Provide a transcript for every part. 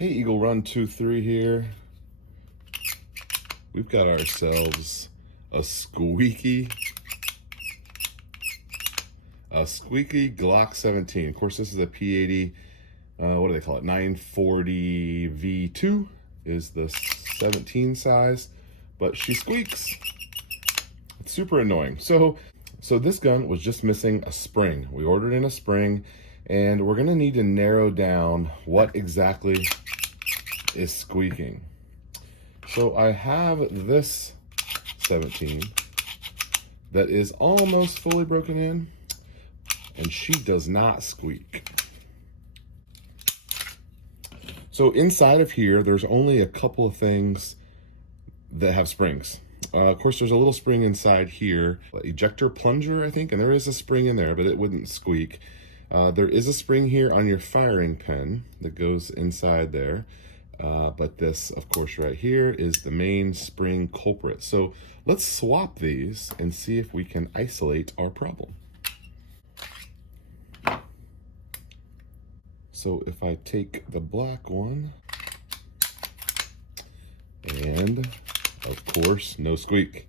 Hey, Eagle Run 2-3 here. We've got ourselves a squeaky Glock 17. Of course, this is a P80, what do they call it? 940 V2 is the 17 size, but she squeaks. It's super annoying. So this gun was just missing a spring. We ordered in a spring, and we're gonna need to narrow down what exactly is squeaking. So I have this 17 that is almost fully broken in, and she does not squeak. So inside of here, there's only a couple of things that have springs. Of course, there's a little spring inside here, ejector plunger, I think, and there is a spring in there, but it wouldn't squeak. There is a spring here on your firing pin that goes inside there. But this, of course, right here is the main spring culprit. So let's swap these and see if we can isolate our problem. So if I take the black one, and of course, no squeak,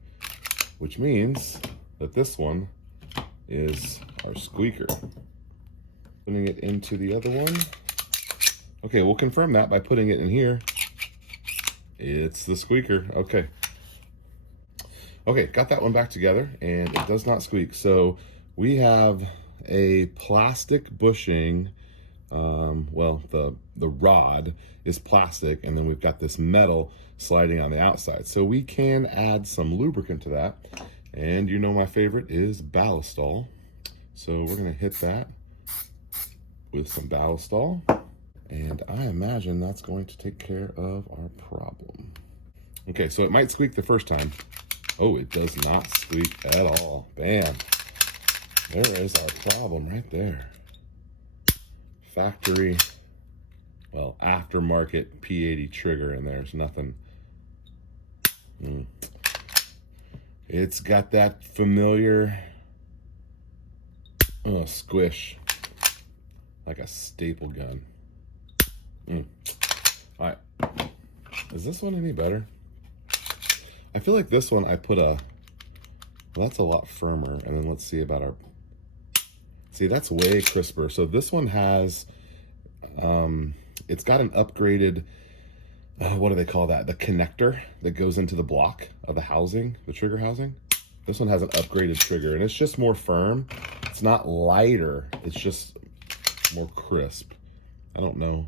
which means that this one is our squeaker. Putting it into the other one. Okay, we'll confirm that by putting it in here. It's the squeaker. Okay, got that one back together, and it does not squeak. So we have a plastic bushing. Well, the rod is plastic, and then we've got this metal sliding on the outside. So we can add some lubricant to that. And you know my favorite is Ballistol. So we're gonna hit that with some Ballistol. And I imagine that's going to take care of our problem. Okay, so it might squeak the first time. Oh, it does not squeak at all. Bam. There is our problem right there. Factory, well, aftermarket P80 trigger, and there's nothing. It's got that familiar squish, like a staple gun. All right, is this one any better? I feel like this one I put well, that's a lot firmer. And then let's see about our, see, that's way crisper. So this one has, it's got an upgraded, what do they call that? The connector that goes into the block of the housing, the trigger housing. This one has an upgraded trigger, and it's just more firm. It's not lighter, it's just more crisp. I don't know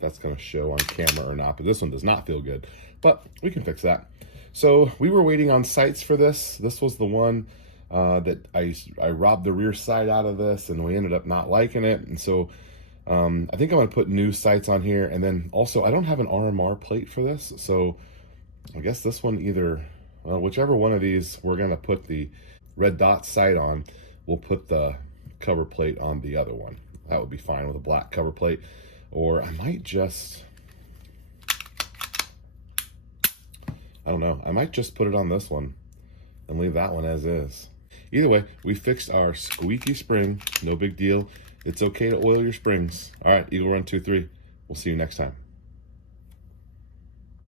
that's going to show on camera or not, but this one does not feel good, but we can fix that. So we were waiting on sights for this. This was the one that I robbed the rear sight out of this, and we ended up not liking it. And so I think I'm going to put new sights on here. And then also I don't have an RMR plate for this. So I guess this one either, well, whichever one of these we're going to put the red dot sight on, we'll put the cover plate on the other one. That would be fine with a black cover plate. Or I might just, I don't know, I might just put it on this one and leave that one as is. Either way, we fixed our squeaky spring. No big deal. It's okay to oil your springs. All right, Eagle Run 2-3. We'll see you next time.